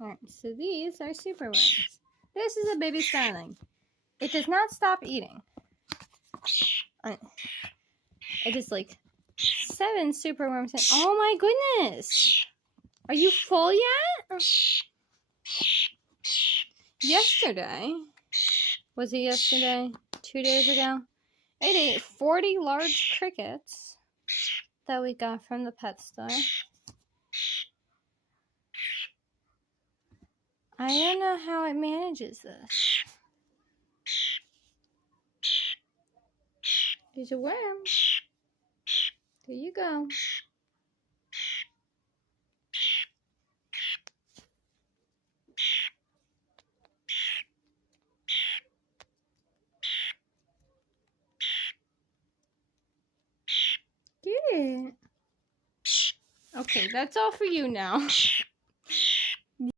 Alright, so these are superworms. This is a baby starling. It does not stop eating. It is like 7 superworms. Oh my goodness! Are you full yet? Yesterday, was it yesterday? 2 days ago? It ate 40 large crickets that we got from the pet store. I don't know how it manages this. There's a worm. There you go. Get it. Okay, that's all for you now.